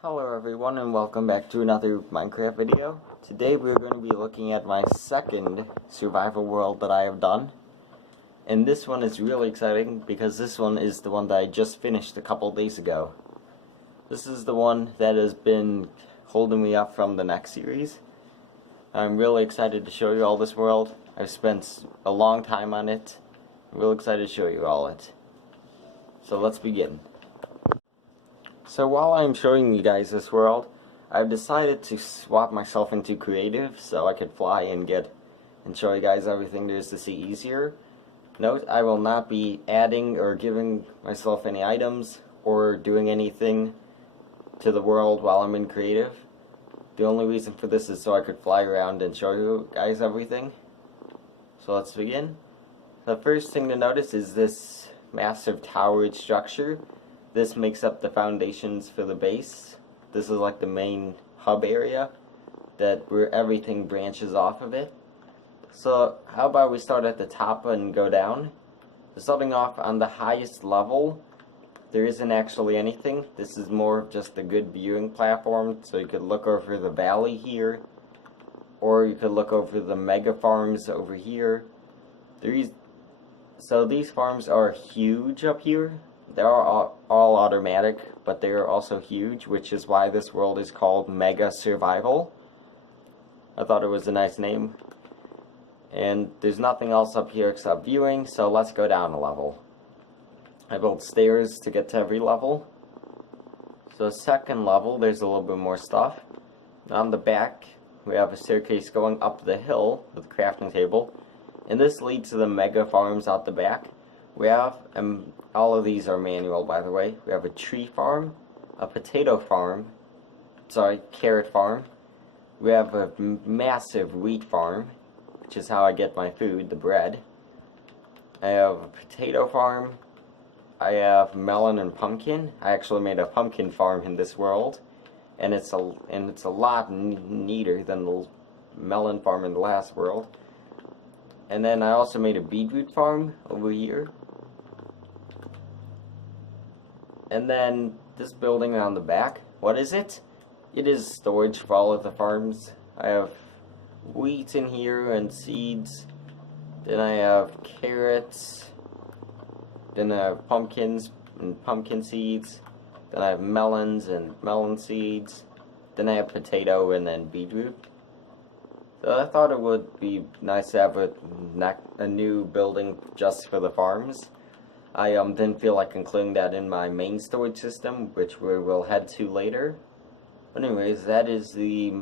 Hello everyone and welcome back to another Minecraft video. Today we're going to be looking at my second survival world that I have done. And this one is really exciting because this one is the one that I just finished a couple days ago. This is the one that has been holding me up from the next series. I'm really excited to show you all this world. I've spent a long time on it. I'm really excited to show you all it. So let's begin. So while I'm showing you guys this world, I've decided to swap myself into creative so I could fly and show you guys everything there is to see easier. Note, I will not be adding or giving myself any items or doing anything to the world while I'm in creative. The only reason for this is so I could fly around and show you guys everything. So let's begin. The first thing to notice is this massive towered structure. This makes up the foundations for the base. This is like the main hub area where everything branches off of it. So how about we start at the top and go down? So starting off on the highest level, there isn't actually anything. This is more of just a good viewing platform, so you could look over the valley here, or you could look over the mega farms over here. So these farms are huge up here. They are all automatic, but they are also huge, which is why this world is called Mega Survival. I thought it was a nice name. And there's nothing else up here except viewing, so let's go down a level. I built stairs to get to every level. So second level, there's a little bit more stuff. On the back, we have a staircase going up the hill with a crafting table. And this leads to the mega farms out the back. We have, all of these are manual by the way, we have a tree farm, a potato farm, carrot farm. We have a massive wheat farm, which is how I get my food, the bread. I have a potato farm. I have melon and pumpkin. I actually made a pumpkin farm in this world, and it's a lot neater than the melon farm in the last world. And then I also made a beetroot farm over here. And then this building on the back, what is it? It is storage for all of the farms. I have wheat in here and seeds. Then I have carrots. Then I have pumpkins and pumpkin seeds. Then I have melons and melon seeds. Then I have potato and then beetroot. So I thought it would be nice to have a new building just for the farms. I didn't feel like including that in my main storage system, which we will head to later. But anyways, that is the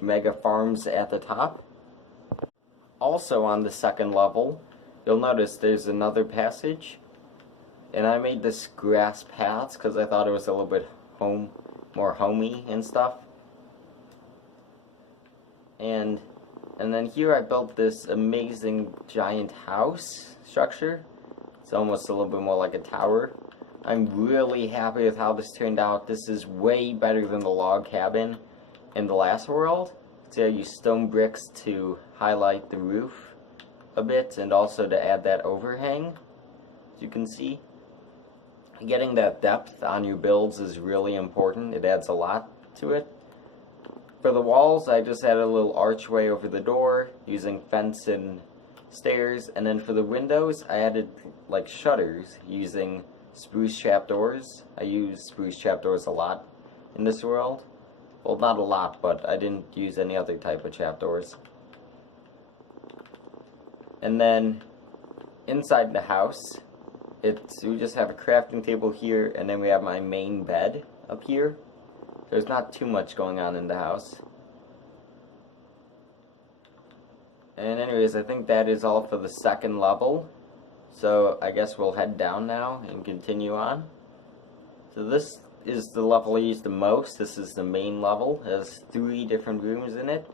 mega farms at the top. Also on the second level, you'll notice there's another passage. And I made this grass paths because I thought it was a little bit more homey and stuff. And then here I built this amazing giant house structure. It's almost a little bit more like a tower. I'm really happy with how this turned out. This is way better than the log cabin in the last world. So I used stone bricks to highlight the roof a bit and also to add that overhang, as you can see. Getting that depth on your builds is really important. It adds a lot to it. For the walls, I just added a little archway over the door using fence and stairs, and then for the windows, I added like shutters using spruce trapdoors. I use spruce trapdoors a lot in this world. Well, not a lot, but I didn't use any other type of trapdoors. And then inside the house, we just have a crafting table here, and then we have my main bed up here. There's not too much going on in the house. And anyways, I think that is all for the second level. So I guess we'll head down now and continue on. So this is the level I use the most. This is the main level. It has 3 different rooms in it.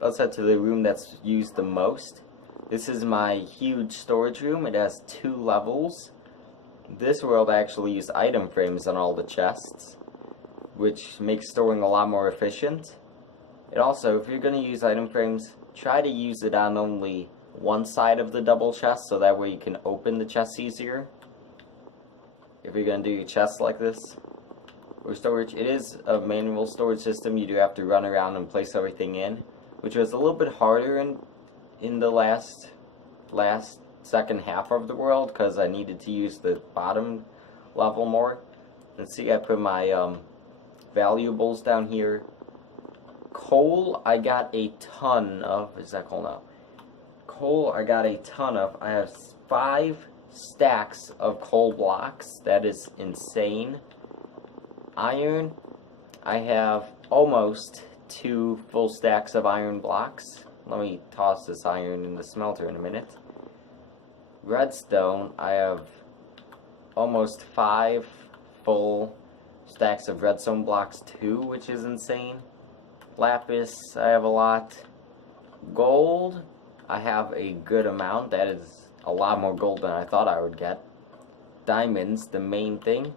Let's head to the room that's used the most. This is my huge storage room. It has 2 levels. This world I actually use item frames on all the chests, which makes storing a lot more efficient. And also, if you're going to use item frames, try to use it on only one side of the double chest, so that way you can open the chest easier. If you're going to do your chest like this. or storage. It is a manual storage system. You do have to run around and place everything in, which was a little bit harder in the last second half of the world, because I needed to use the bottom level more. And see, I put my valuables down here. Coal, I got a ton of. Is that coal now? Coal, I got a ton of. I have 5 stacks of coal blocks. That is insane. Iron, I have almost 2 full stacks of iron blocks. Let me toss this iron in the smelter in a minute. Redstone, I have almost 5 full stacks of redstone blocks too, which is insane. Lapis, I have a lot. Gold, I have a good amount. That is a lot more gold than I thought I would get. Diamonds, the main thing.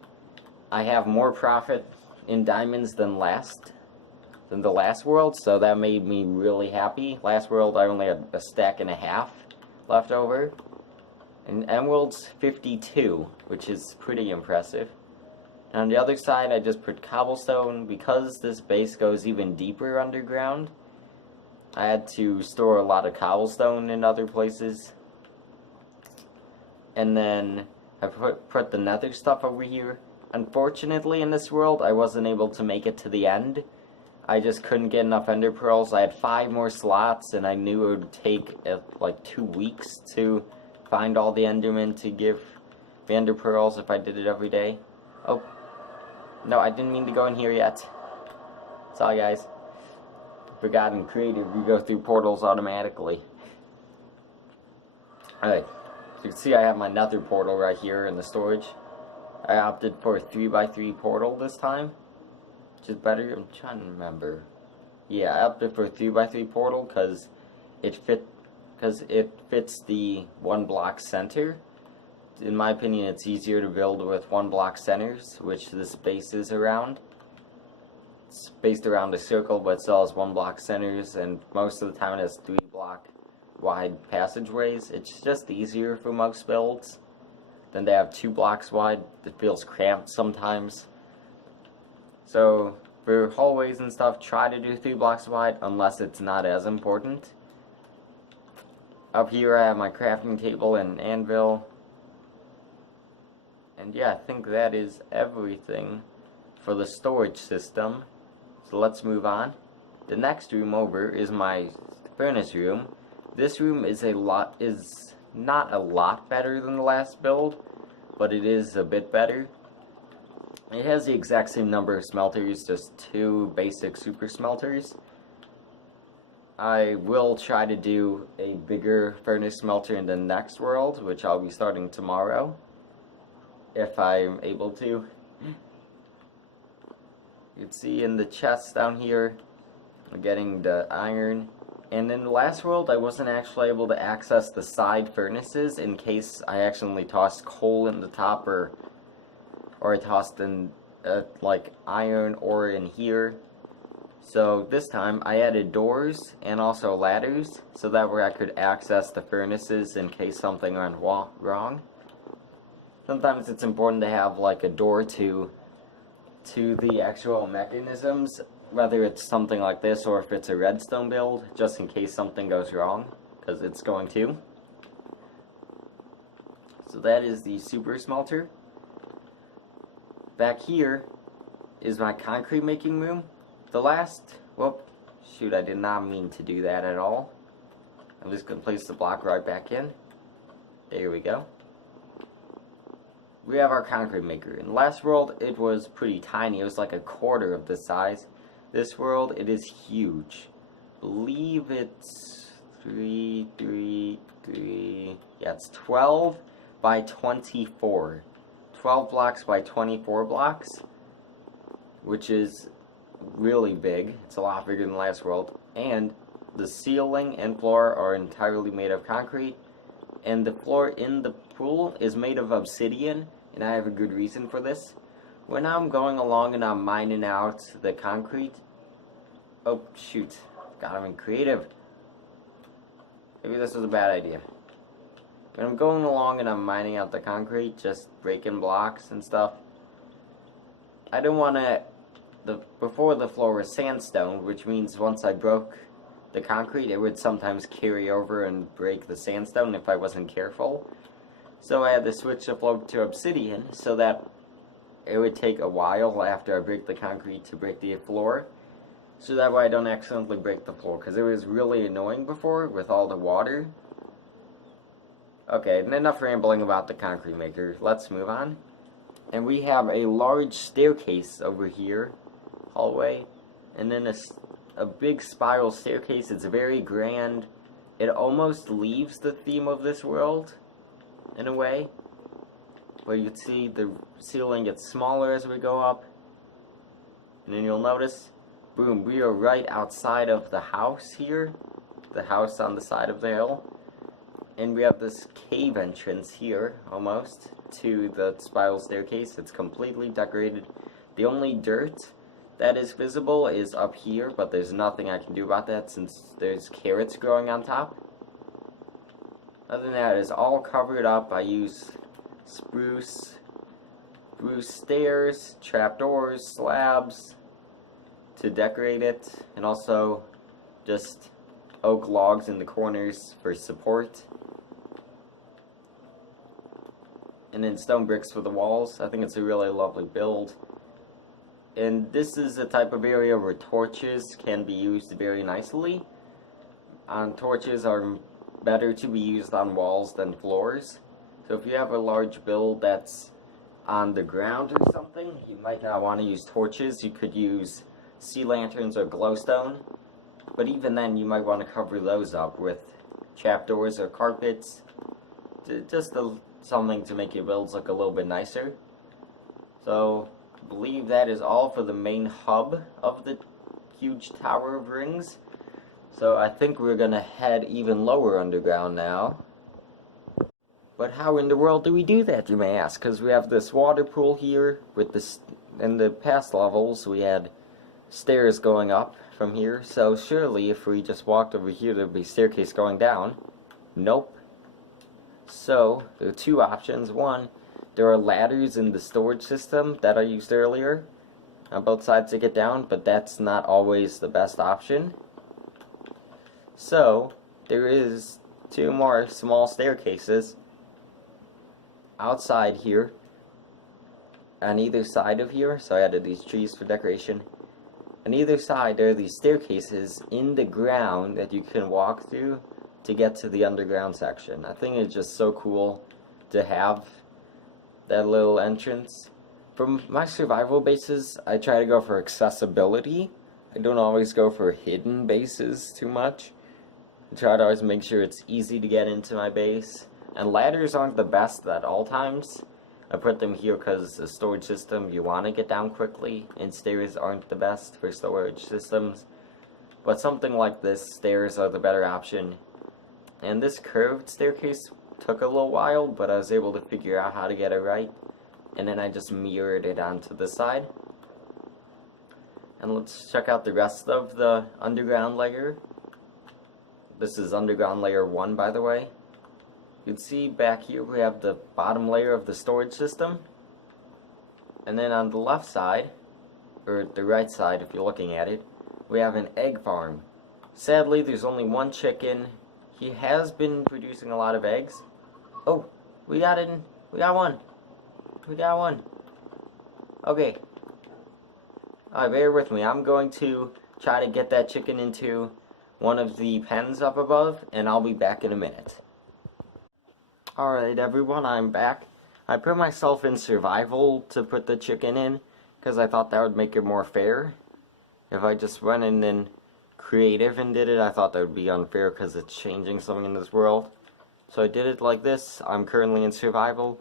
I have more profit in diamonds than the last world, so that made me really happy. Last world I only had a stack and a half left over. And emeralds, 52, which is pretty impressive. And on the other side, I just put cobblestone. Because this base goes even deeper underground, I had to store a lot of cobblestone in other places. And then I put the nether stuff over here. Unfortunately, in this world, I wasn't able to make it to the end. I just couldn't get enough ender pearls. I had 5 more slots, and I knew it would take like 2 weeks to find all the endermen to give the ender pearls if I did it every day. Oh, no, I didn't mean to go in here yet. Sorry, guys. Forgot in creative, you go through portals automatically. Alright, so you can see I have my nether portal right here in the storage. I opted for a 3x3 portal this time, which is better. I'm trying to remember. Yeah, I opted for a 3x3 portal because it fits the 1 block center. In my opinion, it's easier to build with 1 block centers, which this base is around. It's based around a circle, but still has 1 block centers, and most of the time it has 3 block wide passageways. It's just easier for most builds than to have 2 blocks wide. It feels cramped sometimes. So for hallways and stuff, try to do 3 blocks wide unless it's not as important. Up here I have my crafting table and anvil. And yeah, I think that is everything for the storage system. So let's move on. The next room over is my furnace room. This room is not a lot better than the last build, but it is a bit better. It has the exact same number of smelters, just 2 basic super smelters. I will try to do a bigger furnace smelter in the next world, which I'll be starting tomorrow, if I'm able to. You can see in the chests down here, I'm getting the iron. And in the last world, I wasn't actually able to access the side furnaces in case I accidentally tossed coal in the top, or I tossed in like iron ore in here. So this time I added doors and also ladders, so that way I could access the furnaces in case something went wrong. Sometimes it's important to have like a door to the actual mechanisms, whether it's something like this or if it's a redstone build, just in case something goes wrong, because it's going to. So that is the super smelter. Back here is my concrete making room. Whoop, shoot, I did not mean to do that at all. I'm just going to place the block right back in. There we go. We have our concrete maker. In the last world, it was pretty tiny. It was like a quarter of the size. This world, it is huge. I believe it's 3. Yeah, it's 12 by 24. 12 blocks by 24 blocks, which is really big. It's a lot bigger than the last world. And the ceiling and floor are entirely made of concrete. And the floor in the pool is made of obsidian. And I have a good reason for this. When I'm going along and I'm mining out the concrete... Oh, shoot. God, I'm in creative. Maybe this was a bad idea. When I'm going along and I'm mining out the concrete, just breaking blocks and stuff, I don't want to, before the floor was sandstone, which means once I broke the concrete, it would sometimes carry over and break the sandstone if I wasn't careful. So I had to switch the floor to obsidian so that it would take a while after I break the concrete to break the floor. So that way I don't accidentally break the floor, because it was really annoying before with all the water. Okay, enough rambling about the concrete maker. Let's move on. And we have a large staircase over here, hallway, and then a big spiral staircase. It's very grand. It almost leaves the theme of this world, in a way. Where you can see the ceiling gets smaller as we go up. And then you'll notice, boom, we are right outside of the house here. The house on the side of the hill. And we have this cave entrance here, almost, to the spiral staircase. It's completely decorated. The only dirt that is visible is up here, but there's nothing I can do about that since there's carrots growing on top. Other than that, it's all covered up. I use spruce stairs, trapdoors, slabs to decorate it, and also just oak logs in the corners for support. And then stone bricks for the walls. I think it's a really lovely build. And this is a type of area where torches can be used very nicely. Torches are better to be used on walls than floors. So if you have a large build that's on the ground or something, you might not want to use torches. You could use sea lanterns or glowstone. But even then, you might want to cover those up with trapdoors or carpets. Something to make your builds look a little bit nicer. So, I believe that is all for the main hub of the huge tower of rings. So I think we're gonna head even lower underground now. But how in the world do we do that, you may ask? Because we have this water pool here with this. In the past levels we had stairs going up from here, so surely if we just walked over here there'd be a staircase going down. Nope. So, there are two options. One, there are ladders in the storage system that I used earlier on both sides to get down, but that's not always the best option. So, there is two more small staircases outside here on either side of here. So I added these trees for decoration. On either side there are these staircases in the ground that you can walk through to get to the underground section. I think it's just so cool to have that little entrance. For my survival bases, I try to go for accessibility. I don't always go for hidden bases too much. I try to always make sure it's easy to get into my base. And ladders aren't the best at all times. I put them here because the storage system, you want to get down quickly, and stairs aren't the best for storage systems. But something like this, stairs are the better option. And this curved staircase took a little while, but I was able to figure out how to get it right. And then I just mirrored it onto the side. And let's check out the rest of the underground layer. This is underground layer 1, by the way. You can see back here we have the bottom layer of the storage system. And then on the left side, or the right side if you're looking at it, we have an egg farm. Sadly, there's only one chicken. He has been producing a lot of eggs. Oh, we got one. We got one. Okay. Alright, bear with me. I'm going to try to get that chicken into one of the pens up above, and I'll be back in a minute. Alright everyone, I'm back. I put myself in survival to put the chicken in, because I thought that would make it more fair. If I just went in creative and did it, I thought that would be unfair because it's changing something in this world. So I did it like this. I'm currently in survival.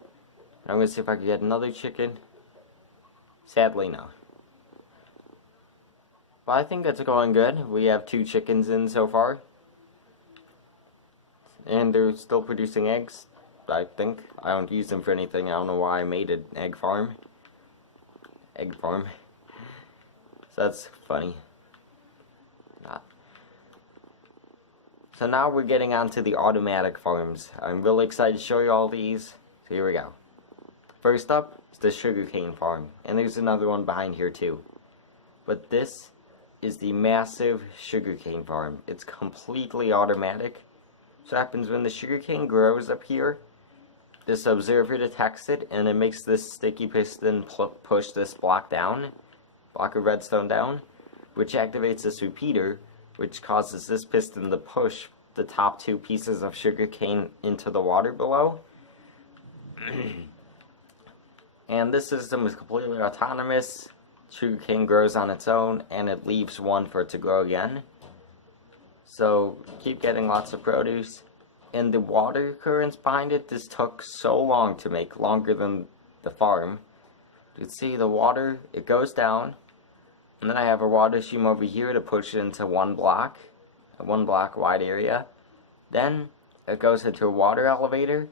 I'm going to see if I can get another chicken. Sadly, no. But I think that's going good. We have 2 chickens in so far. And they're still producing eggs, I think. I don't use them for anything. I don't know why I made an egg farm. So that's funny. So now we're getting on to the automatic farms. I'm really excited to show you all these. So here we go. First up, is the sugarcane farm, and there's another one behind here too. But this is the massive sugarcane farm. It's completely automatic. So what happens when the sugarcane grows up here, this observer detects it, and it makes this sticky piston push this block of redstone down, which activates this repeater, which causes this piston to push the top 2 pieces of sugarcane into the water below. And this system is completely autonomous. Sugarcane grows on its own, and it leaves one for it to grow again. So keep getting lots of produce. And the water currents behind it, this took so long to make, longer than the farm. You can see the water, it goes down, and then I have a water stream over here to push it into a 1 block wide area. Then it goes into a water elevator.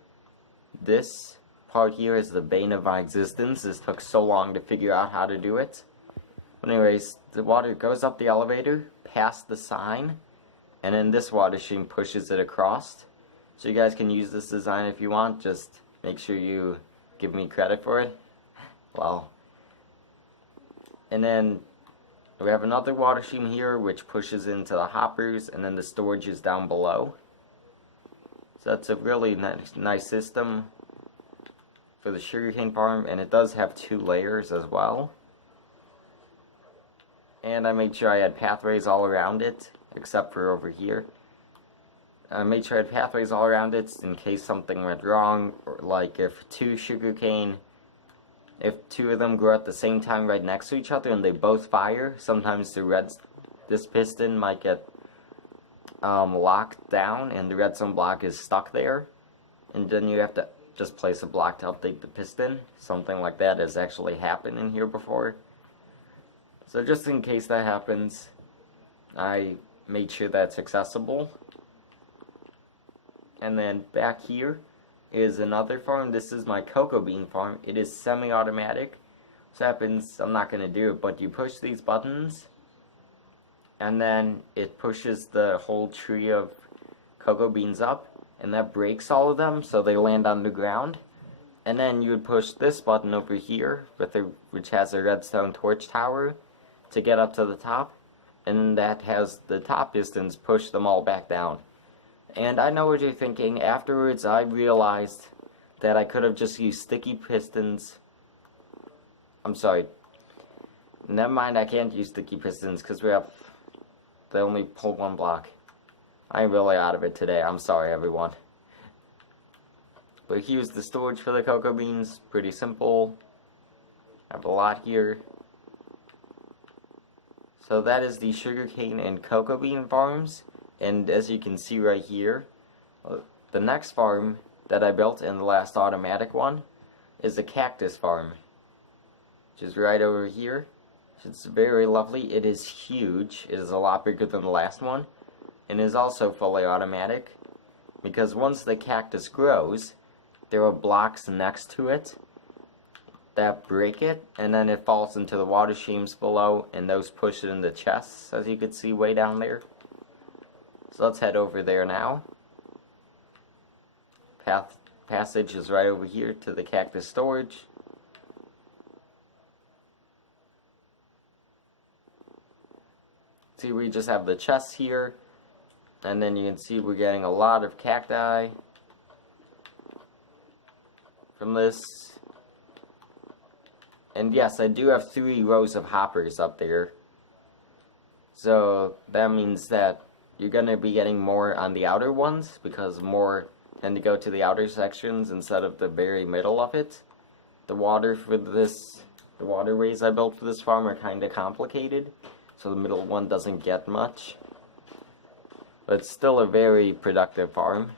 This part here is the bane of my existence. This took so long to figure out how to do it. But anyways, the water goes up the elevator, past the sign, and then this water stream pushes it across. So you guys can use this design if you want, just make sure you give me credit for it. Well, and then we have another water stream here which pushes into the hoppers, and then the storage is down below. So that's a really nice system for the sugarcane farm, and it does have 2 layers as well. And I made sure I had pathways all around it, except for over here. I made sure I had pathways all around it in case something went wrong, or like if 2 of them grow at the same time right next to each other and they both fire, sometimes this piston might get locked down and the redstone block is stuck there, and then you have to just place a block to update the piston. Something like that has actually happened in here before. So just in case that happens, I made sure that's accessible. And then back here is another farm. This is my cocoa bean farm. It is semi-automatic. So happens, I'm not going to do it, but you push these buttons, and then it pushes the whole tree of cocoa beans up, and that breaks all of them so they land on the ground. And then you would push this button over here, which has a redstone torch tower, to get up to the top, and that has the top pistons push them all back down. And I know what you're thinking. Afterwards, I realized that I could have just used sticky pistons. I'm sorry. Never mind, I can't use sticky pistons because they only pull 1 block. I'm really out of it today. I'm sorry, everyone. But here's the storage for the cocoa beans. Pretty simple. I have a lot here. So that is the sugarcane and cocoa bean farms. And as you can see right here, the next farm that I built in the last automatic one is a cactus farm, which is right over here. It's very lovely. It is huge. It is a lot bigger than the last one, and is also fully automatic, because once the cactus grows, there are blocks next to it that break it, and then it falls into the water streams below, and those push it into chests, as you can see way down there. So let's head over there now. Passage is right over here to the cactus storage. See, we just have the chests here, and then you can see we're getting a lot of cacti from this. And yes, I do have 3 rows of hoppers up there. So that means that you're going to be getting more on the outer ones, because more tend to go to the outer sections instead of the very middle of it. The waterways I built for this farm are kind of complicated, so the middle one doesn't get much. But it's still a very productive farm.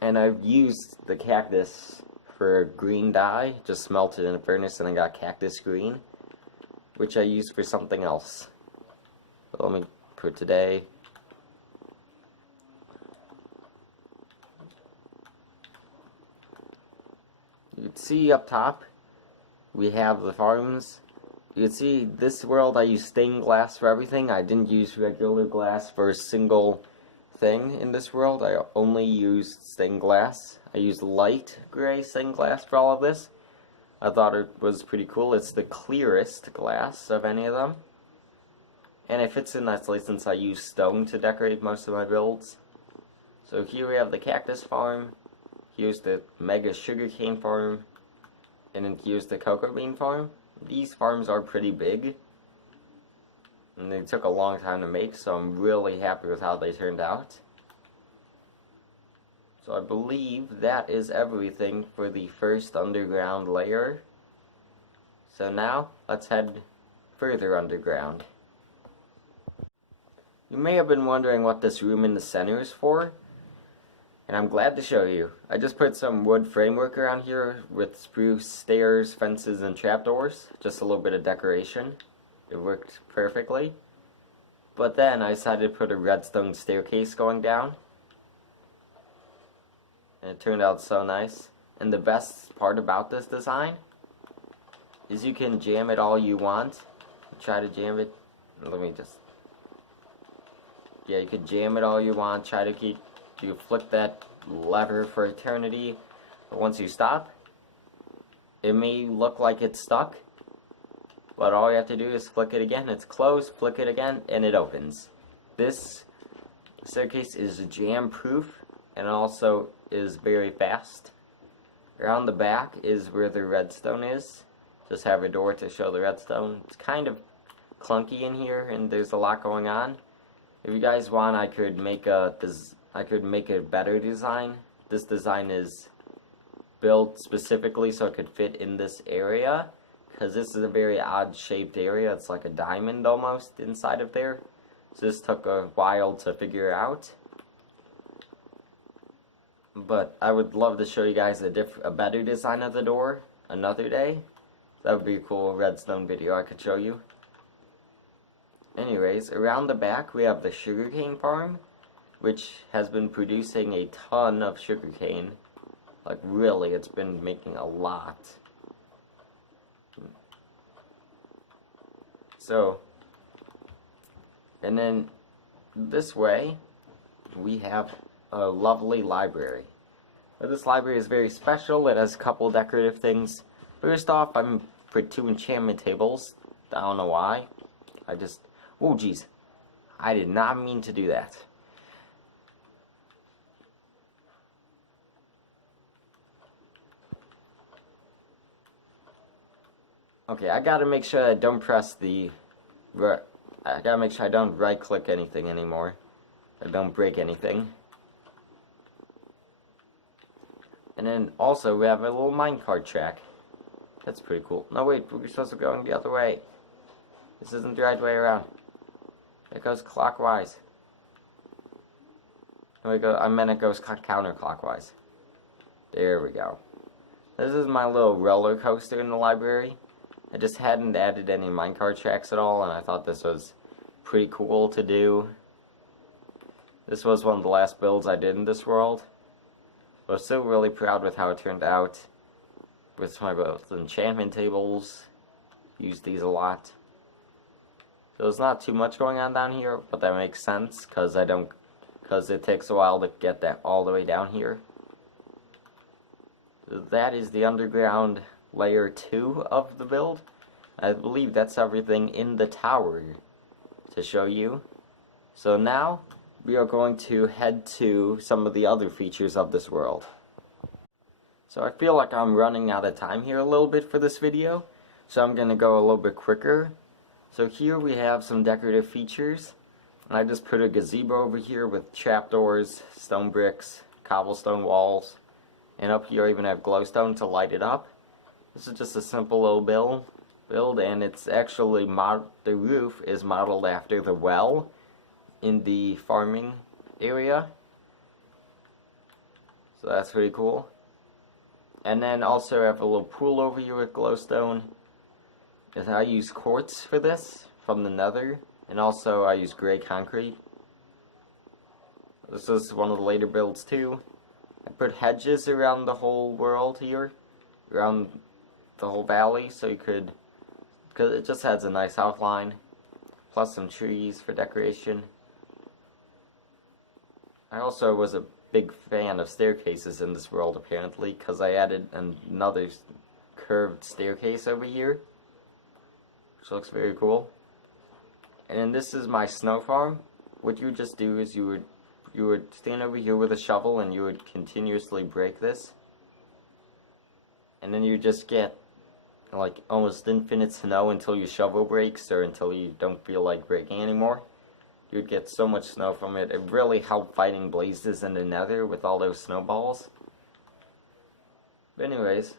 And I've used the cactus for green dye, just smelted in a furnace and I got cactus green, which I use for something else. But let me put today. You can see up top, we have the farms. You can see this world I use stained glass for everything. I didn't use regular glass for a single thing in this world. I only used stained glass. I used light gray stained glass for all of this. I thought it was pretty cool. It's the clearest glass of any of them. And it fits in nicely since I use stone to decorate most of my builds. So here we have the cactus farm. Here's the mega sugarcane farm. And then here's the cocoa bean farm. These farms are pretty big. And they took a long time to make, so I'm really happy with how they turned out. So I believe that is everything for the first underground layer. So now, let's head further underground. You may have been wondering what this room in the center is for, and I'm glad to show you. I just put some wood framework around here with spruce stairs, fences, and trapdoors. Just a little bit of decoration. It worked perfectly. But then I decided to put a redstone staircase going down. And it turned out so nice. And the best part about this design is you can jam it all you want. Try to jam it. Let me just... Yeah, you could jam it all you want. Try to keep... You flick that lever for eternity. But once you stop, it may look like it's stuck. But all you have to do is flick it again. It's closed. Flick it again, and it opens. This staircase is jam-proof. And also is very fast. Around the back is where the redstone is. Just have a door to show the redstone. It's kind of clunky in here, and there's a lot going on. If you guys want, I could make a better design. This design is built specifically so it could fit in this area, because this is a very odd shaped area. It's like a diamond almost inside of there. So this took a while to figure out. But I would love to show you guys a better design of the door another day. That would be a cool redstone video I could show you. Anyways, around the back we have the sugarcane farm, which has been producing a ton of sugarcane. Like really, it's been making a lot. So, and then this way we have a lovely library. But this library is very special. It has a couple decorative things. First off, I'm put 2 enchantment tables. I don't know why. Oh geez, I did not mean to do that. Okay, I gotta make sure I don't press the... I gotta make sure I don't right click anything anymore. I don't break anything. And then also we have a little minecart track. That's pretty cool. No wait, we're supposed to go the other way. This isn't the right way around. It goes clockwise. No, I meant it goes counterclockwise. There we go. This is my little roller coaster in the library. I just hadn't added any minecart tracks at all, and I thought this was pretty cool to do. This was one of the last builds I did in this world. But I'm still really proud with how it turned out. With my both enchantment tables. Use these a lot. So there's not too much going on down here, but that makes sense because it takes a while to get that all the way down here. So that is the underground layer 2 of the build. I believe that's everything in the tower to show you. So now we are going to head to some of the other features of this world. So I feel like I'm running out of time here a little bit for this video, so I'm going to go a little bit quicker. So here we have some decorative features. And I just put a gazebo over here with trapdoors, stone bricks, cobblestone walls, and up here I even have glowstone to light it up. This is just a simple little build, and it's actually the roof is modeled after the well in the farming area. So that's pretty cool. And then also I have a little pool over here with glowstone. And I use quartz for this from the nether, and also I use gray concrete. This is one of the later builds too. I put hedges around the whole world here, around the whole valley, so you could, because it just has a nice outline, plus some trees for decoration. I also was a big fan of staircases in this world apparently, because I added another curved staircase over here, which looks very cool. And then this is my snow farm. What you would just do is you would stand over here with a shovel and you would continuously break this. And then you just get like almost infinite snow until your shovel breaks or until you don't feel like breaking anymore. You'd get so much snow from it. It really helped fighting blazes in the nether with all those snowballs. But anyways,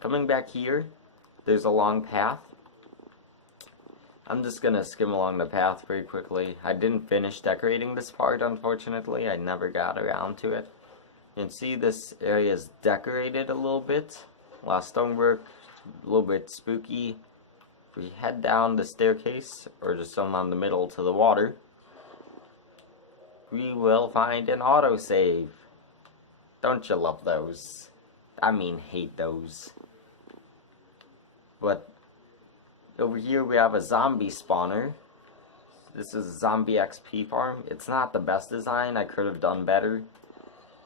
coming back here, there's a long path. I'm just gonna skim along the path very quickly. I didn't finish decorating this part, unfortunately. I never got around to it. You can see this area is decorated a little bit. A lot of stonework, a little bit spooky. If we head down the staircase, or just down the middle to the water, we will find an autosave. Don't you love those? I mean, hate those. But over here we have a zombie spawner. This is a zombie XP farm. It's not the best design. I could have done better.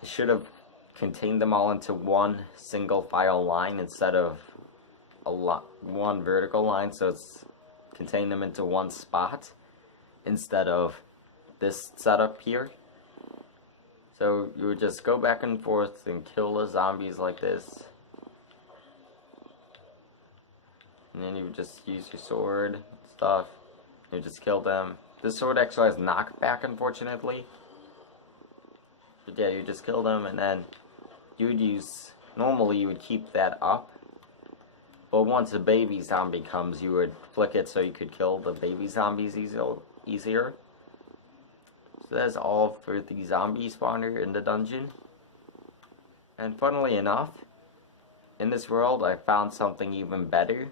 I should have contained them all into one single file line instead of one vertical line, so it's contain them into one spot instead of this setup here. So you would just go back and forth and kill the zombies like this. And then you would just use your sword and stuff. You would just kill them. This sword actually has knockback, unfortunately. But yeah, you just kill them and then you would use... Normally you would keep that up. But once a baby zombie comes, you would flick it so you could kill the baby zombies easier. So that's all for the zombie spawner in the dungeon. And funnily enough, in this world I found something even better.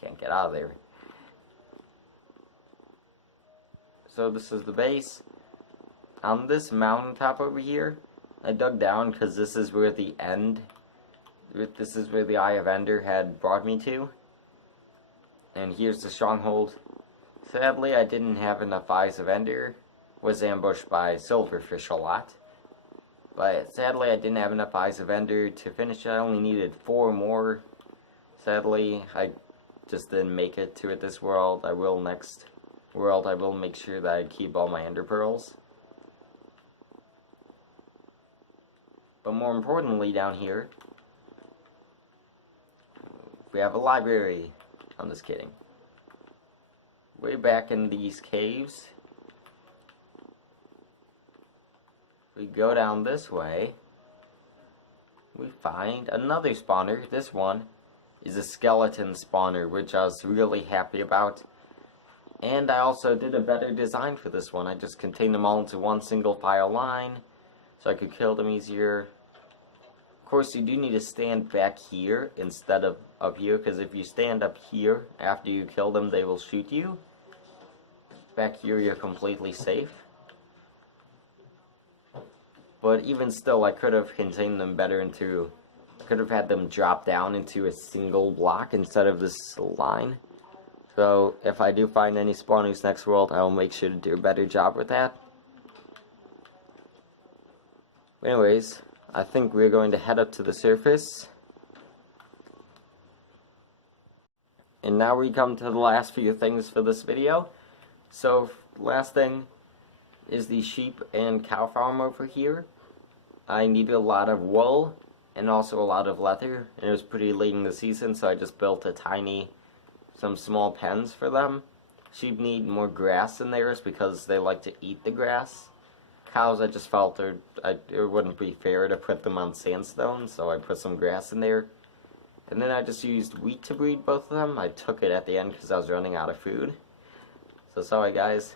Can't get out of there. So this is the base. On this mountaintop over here, I dug down because this is where the this is where the Eye of Ender had brought me to. And here's the stronghold. Sadly, I didn't have enough Eyes of Ender. Was ambushed by silverfish a lot. But sadly, I didn't have enough Eyes of Ender to finish it. I only needed 4 more. Sadly, I just didn't make it to it this world. I will next world. I will make sure that I keep all my Ender Pearls. But more importantly, down here, we have a library. I'm just kidding. Way back in these caves, we go down this way, we find another spawner. This one is a skeleton spawner, which I was really happy about. And I also did a better design for this one. I just contained them all into one single file line, so I could kill them easier. Of course, you do need to stand back here instead of up here, because if you stand up here after you kill them, they will shoot you. Back here, you're completely safe. But even still, I could have contained them better into... I could have had them drop down into a single block instead of this line. So, if I do find any spawners next world, I will make sure to do a better job with that. Anyways, I think we're going to head up to the surface. And now we come to the last few things for this video. So, last thing is the sheep and cow farm over here. I needed a lot of wool and also a lot of leather, and it was pretty late in the season, so I just built some small pens for them. Sheep need more grass in theirs because they like to eat the grass. Cows, I just felt it wouldn't be fair to put them on sandstone, so I put some grass in there. And then I just used wheat to breed both of them. I took it at the end because I was running out of food. So sorry guys.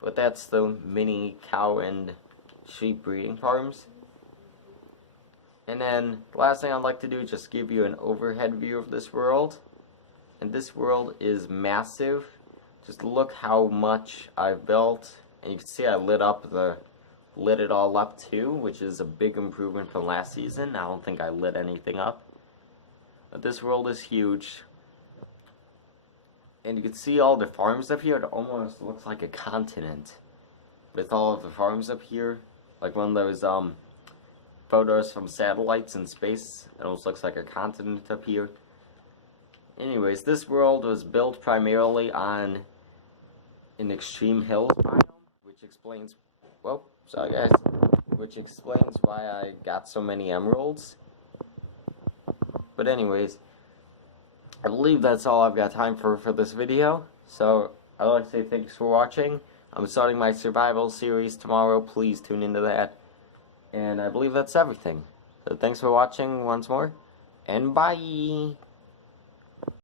But that's the mini cow and sheep breeding farms. And then the last thing I'd like to do is just give you an overhead view of this world. And this world is massive. Just look how much I've built. And you can see I lit it all up too, which is a big improvement from last season. I don't think I lit anything up. But this world is huge. And you can see all the farms up here. It almost looks like a continent with all of the farms up here. Like one of those photos from satellites in space. It almost looks like a continent up here. Anyways, this world was built primarily on an extreme hills biome, which explains, well, sorry guys, which explains why I got so many emeralds. But anyways, I believe that's all I've got time for this video. So I'd like to say thanks for watching. I'm starting my survival series tomorrow. Please tune into that. And I believe that's everything. So thanks for watching once more, and bye!